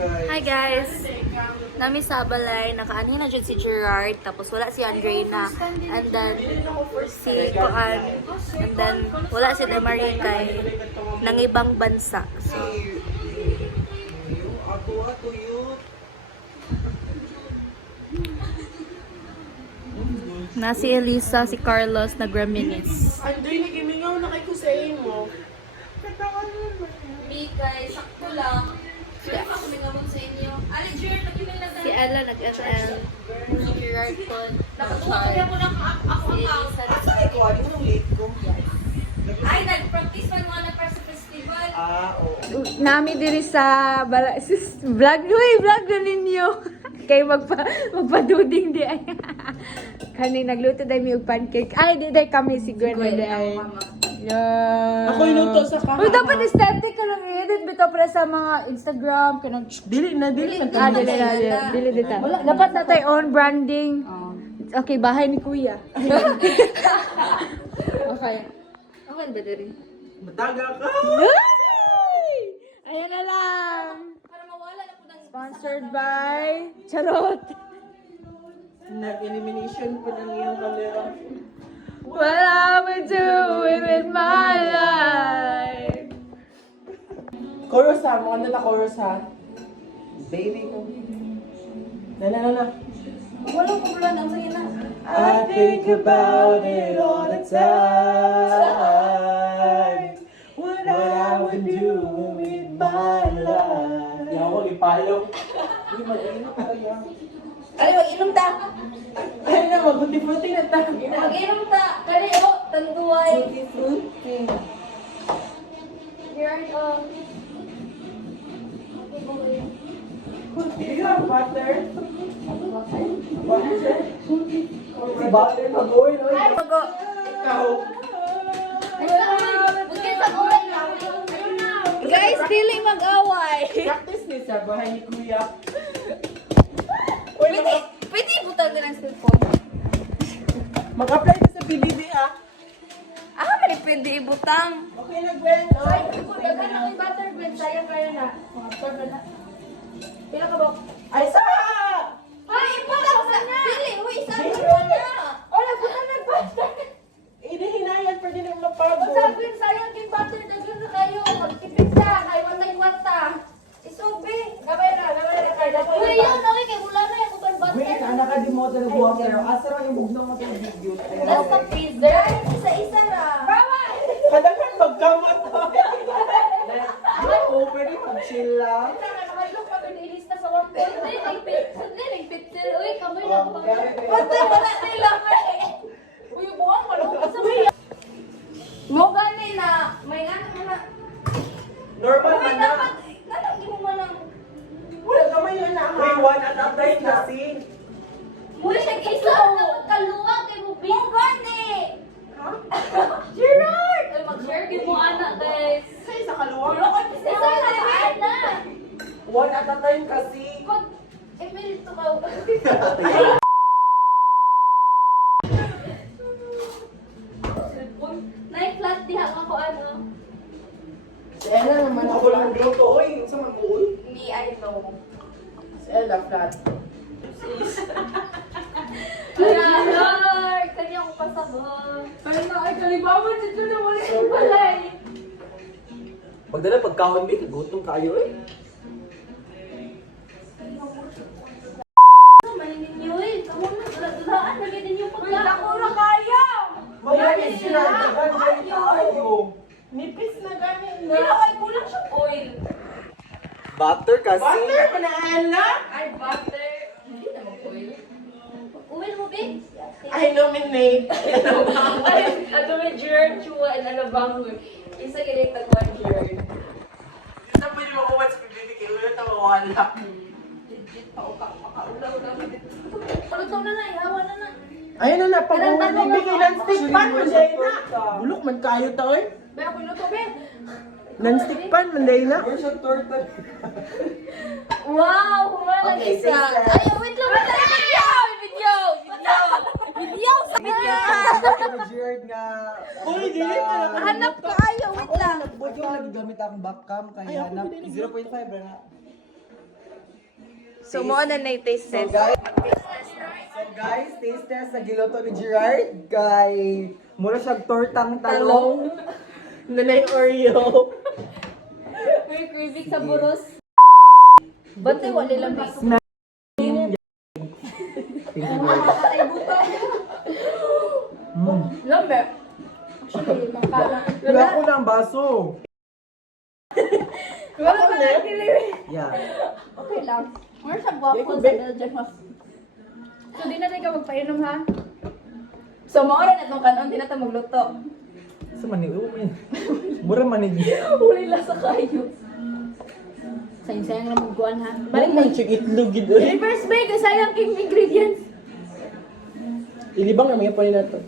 Hi guys! Nami sa balay, nakaani na dyan si Gerard, tapos wala si Andreina, and then si Koan, and then wala si Demarie kay nang ibang bansa. So, na si Elisa, si Carlos, nag-reminisce. Andre, nagimingaw na kay Kusay mo. Bigay, sakto lang. Si Ella nag-FL. Si Gerard po. Nakatuwa mo lang ako Elisa. Ay, nag-practice pa mga na sa festival. Nami diri sa vlog. Uy, vlog na ninyo. Kay magpaduding di ay. Kani nagluto dai mi og pancake. Ay, di dai kami siguro dai. Yeah. Ako inuto sa kaha. Uy, dapat aesthetic ka lang i-edit bitaw para sa mga Instagram kanang Dili na. dili dito. Dapat na tayo own branding. Okay, bahay ni Kuya. Okay. Okay ba diri? Mataga ka. Ayan na lang. Para mawala na po ng Sponsored by Charot. Nag-elimination pa ng iyong camera. What I would do with my life. Chorus ha. Mukhang na chorus ha. Baby ko. Na. walang kumpulan ang sayo na. I think about it all the time. What I would do with my life. Yawa, ipalaw. Hindi, mag-inom pa yan. Ay, mag-inom ta. Ay na, maguti-puti na tayo. Mag-inom ta. Kali, tanduay. Maguti-puti. Gerard, Do you have butter? Butter? Si butter mag-oil, oil. Ay, bago. Ikaw. Bukit sa kulay na. Guys, dili mag-away. Practice ni sa bahay ni Kuya. Pwede ibutang din ang cellphone. Mag-apply ka sa PBB ha. Mali pwede ibutang. Okay na, Gwen. No? Ay, dagan ako yung butter blend. Sayang kaya na. Sorry na. Pila ka ba? Ay, sa! Ay, ibutang sa na. Dili, uy, isang ka na. Wala, butang na butter. Inihinayan pa din ang mapagod. Sabi, sayang yung butter. Dagan na kayo. Magtipid sa. Kaya watay-wata. Isubi. Gabay na. Uy, yun. Okay, kaya wala na yung butter butter. Wait, anak ka di mo ng water. Asa lang yung bugnaw mo ng video. Nasa freezer. Isa-isa na. Kadagan magkamot. Oo, pwede mag-chill lang. Nakakalok pa rin ilista sa 1 point. Sandali, nagpitil. Uy, kamay lang pa. Gary, Basta wala nila eh. Uy, buwang malungkot sa mga. Mo gani na. May nga na. normal Uy, man na. dapat. Nalagi mo man lang. Wala kamay yun na. Wait, one at a time kasi. Uy, nag-isa. Kaluwag kay mo. Mo gani. Gerard! Ay, mag-share din mo anak, guys. Sa isa kaluwag. Isa na na. One at a time kasi. Emerito ka. Nai-flat diha ako ano. Si Ella naman ako lang magluto. Uy, sa mabuol. Me, I know. Si Ella, flat. Gerard! Kanya ako pasabot. Ay na, ay kalibawan dito na wala yung balay. Magdala pagkaon, Vic. Gutom kayo eh. Maninin niyo eh. Kamu na, dala-dalaan. Lagyan din yung pagkain. Ako na kaya! Magalit sila. Ayaw. Nipis na ganin na. Pero ay kulang siya oil. Butter kasi. Butter pa na Ella? Ay, butter. Hindi na mag-oil. Oil mo, babe? I nominate. Ay, ano may Gerard, Chua, and ano bang isa kinig tagwan Gerard. Isa pa yung makuha sa PBB kayo. Wala na mawala. Legit pa o pakaulaw na. Palutaw na na, ihawa na na. Ayun na na, pag-uwi Kanang ng bigay ng stick pan, manday na. Bulok man kayo to eh. May ako luto, babe. Non-stick pan, manday na. Where's your torta? Wow, kumala Okay, isa. taste that. Ay, wait lang, wait lang. Video! Gerard nga. Uy, dili pa na. Hanap ko ayo, wait lang. Ako naggamit akong backcam kaya Ay, ako hanap din. 0.5 na. So, mo na na taste test. So guys, taste test sa giloto ni Gerard. Kay, mura siyang tortang talong. Nanay Oreo. May crazy sa buros. Ba't tayo wala lang mix? Lambe. Actually, makala. Wala ko ng baso. Wala ka lang delivery. Yeah. Okay lang. More siya guwapo sa Belgian House. So, di na tayo ka magpainom, ha? So, maura na itong kanon, di na ito magluto. Sa manig. Mura manig. Huli lang sa kayo. Sayang-sayang lang magkuhan, ha? Balik mo check itlog gid. Reverse bake, sayang king ingredients. Ilibang na mga panin nato.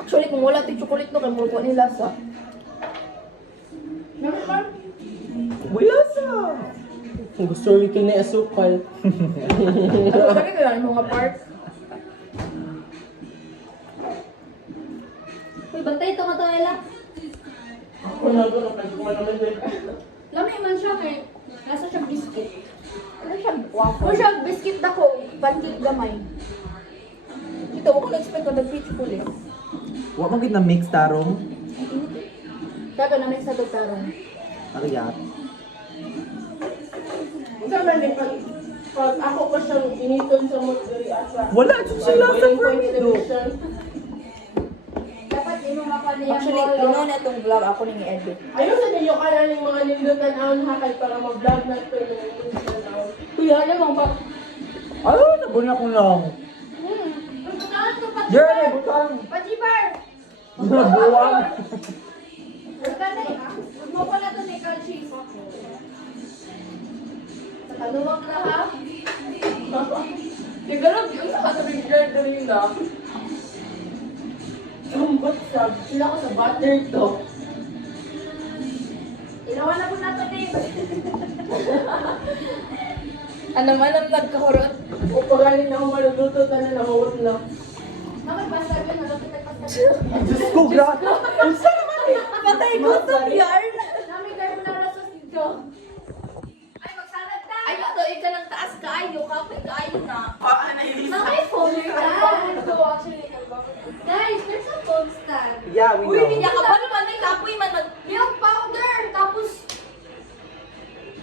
Actually, kung wala ito chocolate no, kaya mula nila sa... Wala sa. Kung gusto rin kayo na asukal. Ano sabi ko yan, mga parts? Uy, bantay ito nga ito, Ella. Ako na ito, nakasukuman naman din. Lamay man siya kay nasa siyang biscuit. Ano siya? Waffle. Ano siya? Biscuit na ko. Pancake gamay. Ito, ako na-expect ko nag-peach full eh. Huwag mo na mix tarong. Dato na next sa dogtarong. Ariyat. Sama din pag ako pa siyang initon sa Montreal asa. Wala sila sa permido. Dapat ino nga pa niya. Actually, ino na itong vlog ako nang i-edit. Ayun sa ninyo ka na ng mga nindutan ahon hakay para mag-vlog na ito yung nindutan ahon. Kuya, alam mo ba? Ano? Nabuna ko lang. Butahan ko pa. Jerry, butang. Pajibar! Nabuwang. Butahan na eh. Huwag mo pala ito ni Carl Cheese. Kaluwag na ha? Siguro, yung sa katabing girl na rin na. Sumbot siya. Sila ko sa butter to. Ilawan na po natin eh. Ano man ang nagkahurot? O pagaling na ako maluluto na namawot na. Bakit ba sabi na dapat nagpasta? Diyos ko, grabe. Patay ko to, yarn! Nami kayo na rasos dito. Ay, magsalad na! Ay, ito, ika ng taas kaayo, kapit kaayo na. Nami phone stand. So, actually, guys, there's a phone stand. Yeah, we Uy, know. niya ka pa naman eh, kapoy man milk powder, tapos...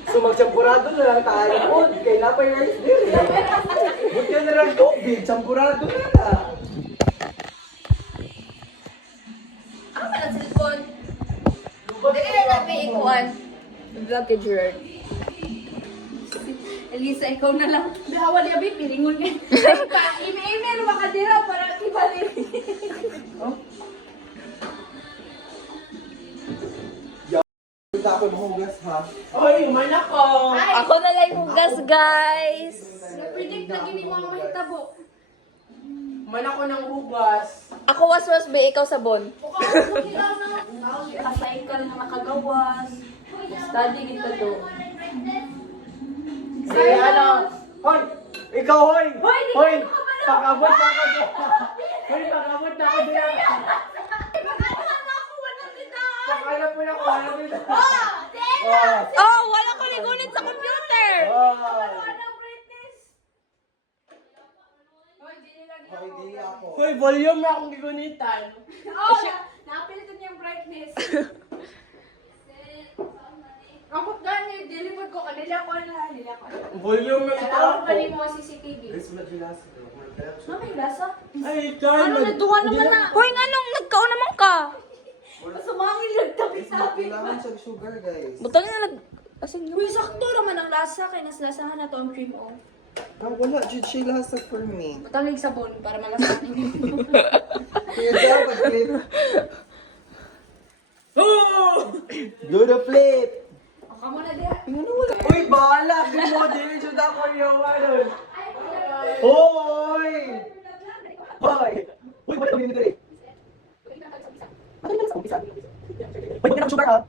So magsampurado na lang tayo. Oh, kay napay rice din eh. Buti na lang tubig, sampurado na lang. Ano man ang cellphone? Hindi kaya namin ikuan. Vlog kay Gerard. Elisa, ikaw na lang. Bihawal niya, babe. Pilingon niya. Email mo ka dira para ibalik. Punta ako mahugas ha. Oy, man ako! Ako na lang hugas, guys. Predict na gini mo ang mahitabo. Man ako ng hugas. Ako was-was ba, ikaw sabon. Kilaw na. Kasay ka na nakagawas. Study kita to. Sige, ano? Hoy! Ikaw, hoy! Hoy, di Hoy! ka makabalo! Pakabot na ako dyan! Hoy, pakabot na ako dyan! Pakala po na ako, ano dito? Oh, wala ko ligunit sa computer. Hoy, dili ako. Hoy, volume na akong gigunitan. Napilitan niya yung brightness. Ako gani, deliver ko kanila ko na nila ko. Volume na ito Alam ko ako. kanina mo CCTV. May lasa? Ay, Carl. Ano nagduwa naman na? Hoy, nga nung nagkao naman ka. Sumangin lang tabi sabi. Kailangan sa sugar, guys. Butang na nag... Asan Uy, sakto naman ang lasa kay naslasahan na to ang cream o. Ah, wala, jud siya lasa for me. Patangig sabon para malasahan niyo. Kaya daw, pag-flip. Do the flip! O kamo na diha. Uy, bahala! Di mo, dili jud ako yung ano. Hoy! Hoy! Uy, wala kami dito eh. Ano yung umpisa? Uy, huwag ng sugar ha?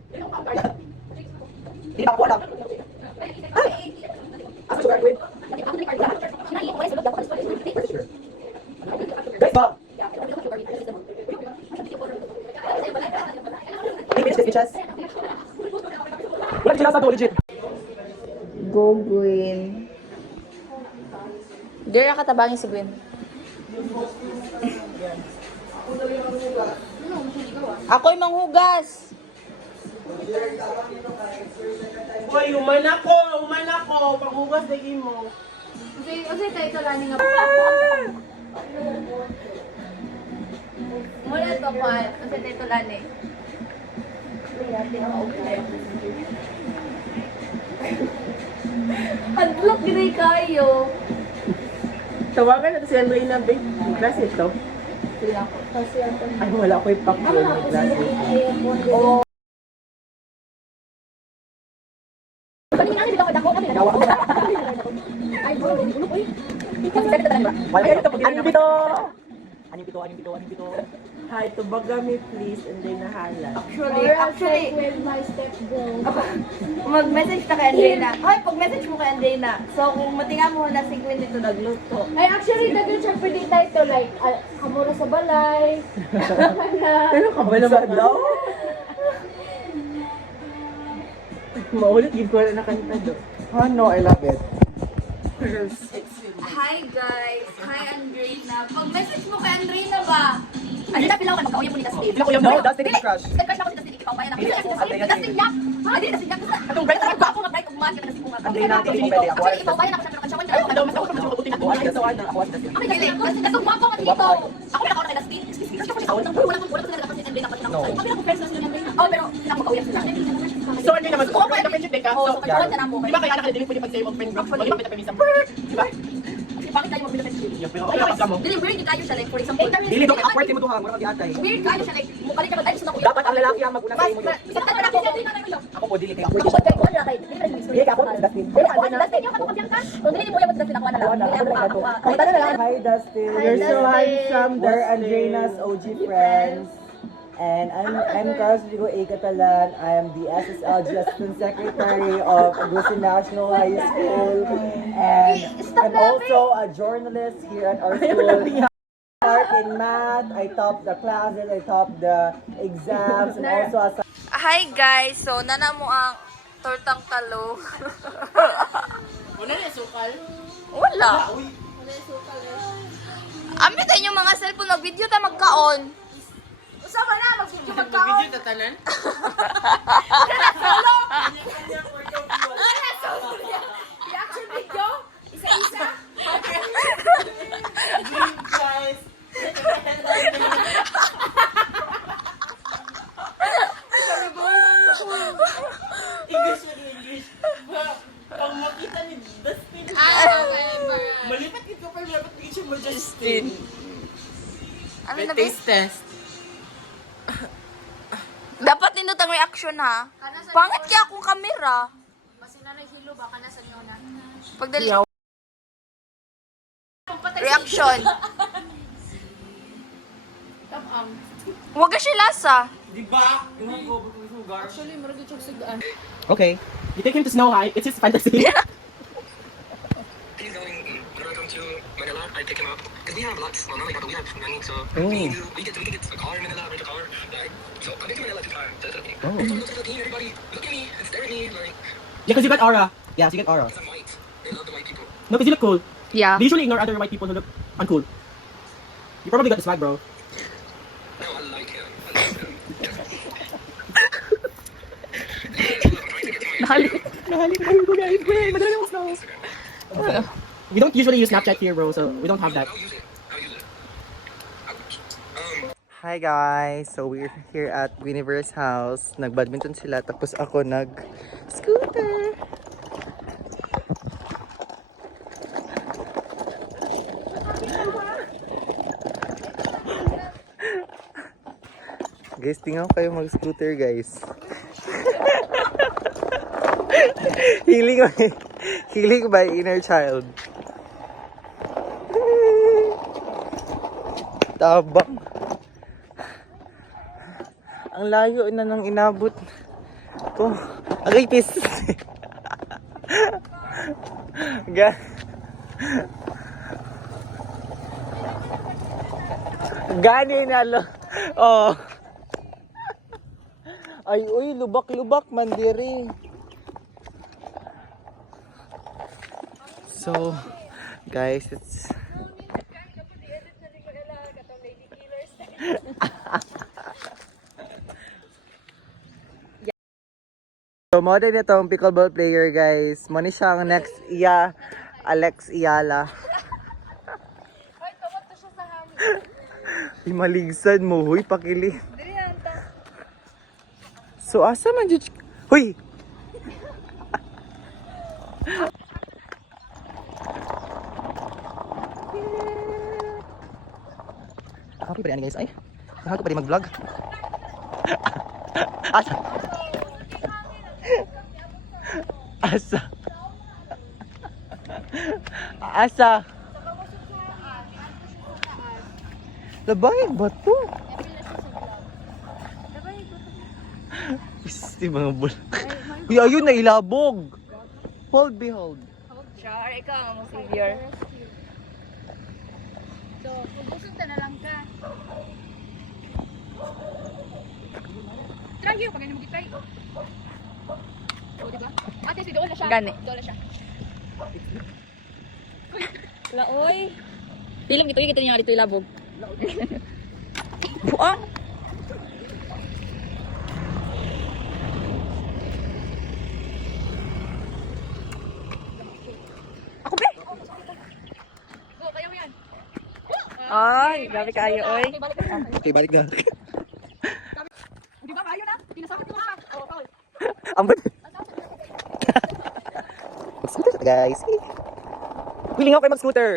Hindi pa ako alam. Ay! Asa sugar? Wait. Guys, ba? Hey, bitches, bitches. Wala sila sa to, legit. Go Gwen. Dira ka tabangin si Gwen. Ako'y manghugas. Uy, human ako. Panghugas na mo. Kasi tayo ito lang nga. Muna ito, Kwan. Kasi tayo ito lang eh. Hadlock gini kayo. Tawagan natin si Andrea na, babe. Class ito. Ay, wala ko yung pack yun. Class ito. Anong bito? Hi, tubaga me please, and then nahala. Actually, with my step bro. mag-message ka kay Andrea. Hoy, pag-message mo kay Andrea. So, kung matinga mo na si Gwen dito nagluto. Ay, actually, dagyan siya pwede tayo like, kamura sa balay. Ano ka ba naman daw? Maulit, give ko na kanta do. Oh no, I love it. Hi guys! Hi Andrea. Pag-message mo kay Andrea ba? Andrea, pilaw ka. Magkauya po ni Dustin. No, Dustin is crush. Crush ako si Dustin. Ikipapayan ako. Dustin yak! Hindi, Dustin yak. Atong break ako. Ako mag-break og man. Kasi kung Andrea na, hindi pwede ako. Actually, ipapayan ako sa pero kansyawan. Ano, mas ako sa mga buti na tuwa. Kasi sa wala, ako ang Dustin. Ako dili. Dustin, katong guwapo ka dito. Ako pinakauna kay Dustin. Kasi ako siya. Wala ko nalalakas si Andrea na pati na ako. Ako pinaka friends na si Andrea. Oh, pero pinaka-kauya sila. So, Andrea naman, kung ako friendship din ka, Oo, so, so kansyawan na na mo. di ba kaya nakadili pwede pag-save of friend group? Di ba kita permisa? Di ba? Bakit tayo mag-friendship? Pero okay ka mo. Dili, weird yung kayo siya. Like, for example. Dili doon, awkward mo duha, mura ka di atay. Weird kayo siya. Like, mukha ka tayo sa kuya. Dapat ang lalaki ang mag-una sa imo yun. Isang tayo na ako. Ako po, dili kayo. Ako po tayo. Ano na kayo? Dili ka ako, Dustin. Dili ako, Dustin, yung katong ka. Kung dili mo yung mag-Dustin ako na lang. Hi, Dustin. You're so handsome. They're Andrea's OG friends. And I'm Carlos Rigo A. Catalan. I am the SSL Justin Secretary of Agusin National High School. And I'm also a journalist here at our school. Part in math, I top the classes, I top the exams, and also as a Hi guys! So, nana mo ang tortang talong. Wala na sukal? Wala. Amin tayo yung mga cellphone. Mag-video tayo magkaon. Usama na, mag-video magkaon. Video tatanan? Reaction video? Isa-isa? Guys! English na English. Pag makita ni Dustin, malipat ito pa, malipat din siya mo Justin. Ano May na ba? taste test. Dapat nindot ang reaction ha. Pangit kaya akong kamera. Pagdali. Reaction. Huwag ka siya lasa. Diba? Actually, maragay siya sugaan. Okay. You take him to Snow High. It's his fantasy. He's going, when I come to Manila, I pick him up. Because we have lots, well, not like that, but we have money, so we can get a car in Manila, rent a car. Like, so I've been to Manila 2 times. So it's okay. Every time I go to the team, everybody look at me and stare at me. Like, Yeah, because you got aura. Yes, you get aura. because I'm white. They love the white people. No, because you look cool. Yeah. They usually ignore other white people who look uncool. You probably got the swag, bro. No, I like him. I like him. We don't usually use Snapchat here, bro, so we don't have that. I'll use it. I'll use it. Hi guys! So we're here at Guinevere's house. Nag-badminton sila tapos ako nag-scooter. Guys, tingnan ko kayo mag-scooter guys. Healing by inner child. Tabang. Ang layo na nang inabot ko. Agay pis. Gani na lo. Oh. Ay, uy, lubak-lubak mandiri. So, guys, it's... So, modern itong pickleball player, guys. Mani siyang next Alex Iyala. Imaligsan mo, huy, pakili. So, asa man dyan? Huy! Happy pa rin, guys. Ay, nakaka pa rin mag-vlog. Asa? Asa? Asa? Labayag ba to? Isti mga bul. Uy, ayun na ilabog. Hold, behold. Char, ikaw ang savior. So, pagbusun na lang ka. Try yun, pag ano mag-try. O, diba? Ate, si doon na siya. Gani. Doon na siya. Laoy. Film dito yung kita niya dito ilabog. Buang. Ako be. Go, kaya mo yan. Ay, grabe kayo oy. Okay, balik na. O, diba? Kaya na. Pinasakit mo na siya. O, foul. Ambot. Mag-scooter siya, guys. Willing ako kayo mag-scooter.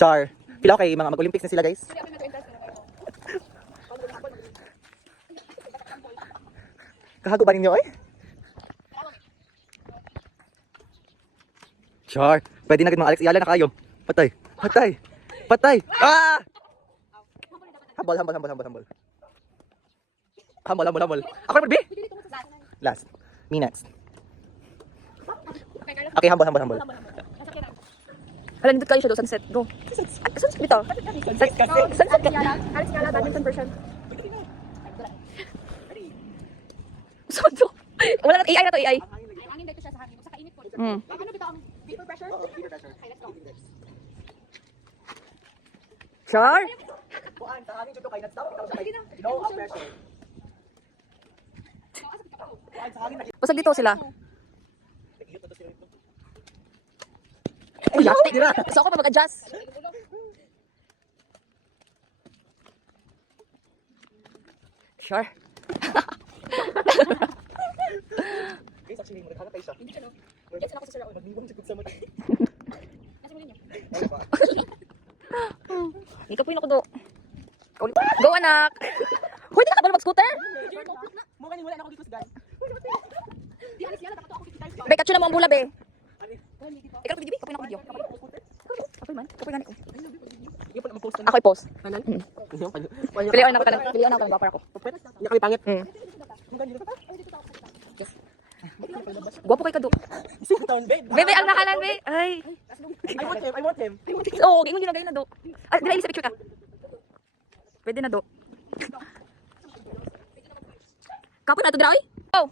Char. Pila ko kay mga mag-Olympics na sila, guys. Kahago ba ninyo, oy? Char. Pwede na mga Alex Iyala na kayo. Patay. Patay. Patay. Ah! Hambal. Hambal. Ako naman, B? Last. Me next. Okay, hambal. Hala, nandito kayo siya do, sunset. Go. Sunset dito. Sunset ka. Alex Yala, badminton version. Sunset to. Wala na AI na to, AI. Hangin dito siya sa hangin. Sa kainit po. Hmm. Ano bitaw ang vapor pressure? Okay, let's go. Char. Basag dito sila. Uy, yate. So ako pa mag-adjust. Sure. Guys, actually, magkakatay siya. Yes, ako sa sir. Magnibong siya sa mata. Nasa mo ninyo. Hindi ka po yun ako do. Go, anak. Huy, di ka ba mag-scooter? Mukha ni wala na ako dito, guys. Di Alex Yala, dapat ako 50 times. Be, katso na mo ang bula, be. Ikaw video, kapoy na ako video. Kapoy man, kapoy gani ko. Hindi pa na mag-post na. Ako i-post. Kanan? Pilihan ako tanong, pilihan ako ng gapar ako. Hindi kami pangit. Gwapo kay kado. Sino taon, babe? Bebe, ang nakalan, be. Ay. I want him. Oo, ingon yun na gayon na do. Ah, dila sa picture ka. Pwede na do. Kapoy na to dira, oy. Oh.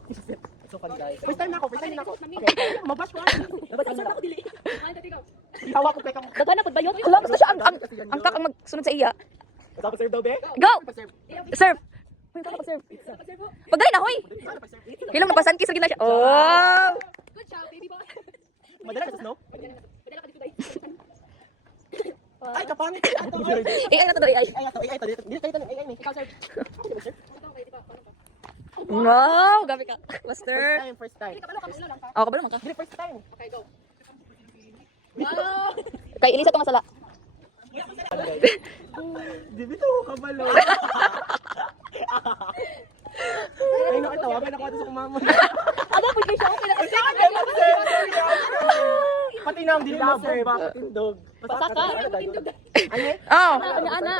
So funny, guys. First time na ako. Mabash ko. Ihawa ko kay kamo. Dagana pud ba yun? Hala, basta siya ang kak ang magsunod sa iya. Tapos serve daw, be? Go. Serve. Hoy, ka pa-serve. Pagdali na, hoy. Hilong napasangkis sa gina siya. Oh. Good job, baby boy. Madala ka sa snow? Padala ka dito, guys. Ay, kapangit. AI na to dali ay. Ay, ito. Dito kayo tanong. Ay, Ikaw, sir. Wow, gabi ka. Master. First time. Kabalo lang ka. Oh, kabalo man ka. First time. Okay, go. Wow. Kay Elisa to nga sala. Di bito, kabalo. Ay, nakatawa. May nakuha sa kumama. Ano po siya? Pati na ang din na, sir. Bakit tindog? Pasaka. Ano? Oh. Ana.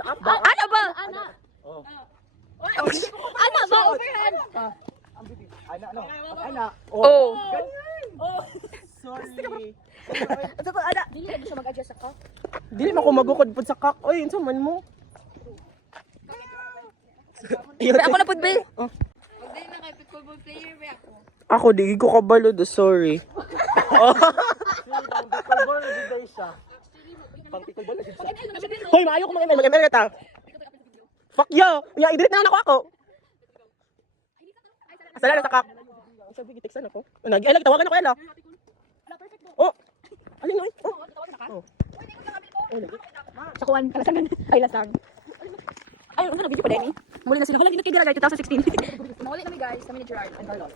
Sa app ba? Ano ba? Ana. Oh. Ano ba? Overhand. Ana, ano? Ana. Oh. Sorry. Ano ba ana? Dili na siya mag-adjust sa ka. Dili na ako magukod po sa kak. Oy, yun sa man mo. Pero ako na pud be. Dahil na kay pickleball player ba ako? Ako, di ko kabalo do, sorry. Hoy, maayo ko mag-ML ta. Fuck yo! Unya, i-delete na ako. Asala na sakak. Sabi, gitiksan ako. Nag-ilag, tawagan ako yan ah. Oh! Alin nga? Oh. Sa kuwan, kalasangan. Ay, lasang. Ay, ano na video pa din eh? Muli na sila. Hala, ginagkay dila 2016. Mawali kami guys, kami ni Gerard and Carlos.